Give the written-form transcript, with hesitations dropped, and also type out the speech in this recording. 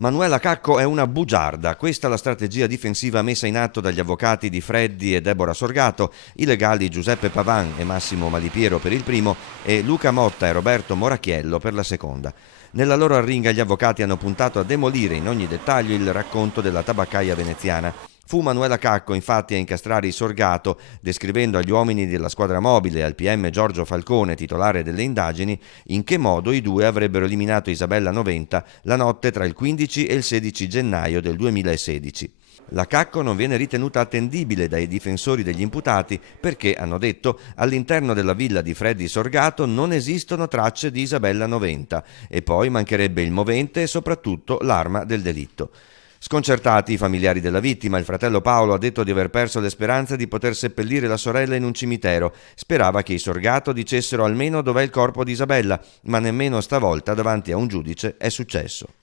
Manuela Cacco è una bugiarda, questa è la strategia difensiva messa in atto dagli avvocati di Freddi e Deborah Sorgato, i legali Giuseppe Pavan e Massimo Malipiero per il primo e Luca Motta e Roberto Morachiello per la seconda. Nella loro arringa gli avvocati hanno puntato a demolire in ogni dettaglio il racconto della tabaccaia veneziana. Fu Manuela Cacco infatti a incastrare il Sorgato, descrivendo agli uomini della squadra mobile e al PM Giorgio Falcone, titolare delle indagini, in che modo i due avrebbero eliminato Isabella Noventa la notte tra il 15 e il 16 gennaio del 2016. La Cacco non viene ritenuta attendibile dai difensori degli imputati perché, hanno detto, all'interno della villa di Freddi Sorgato non esistono tracce di Isabella Noventa e poi mancherebbe il movente e soprattutto l'arma del delitto. Sconcertati i familiari della vittima, il fratello Paolo ha detto di aver perso le speranze di poter seppellire la sorella in un cimitero. Sperava che i Sorgato dicessero almeno dov'è il corpo di Isabella, ma nemmeno stavolta davanti a un giudice è successo.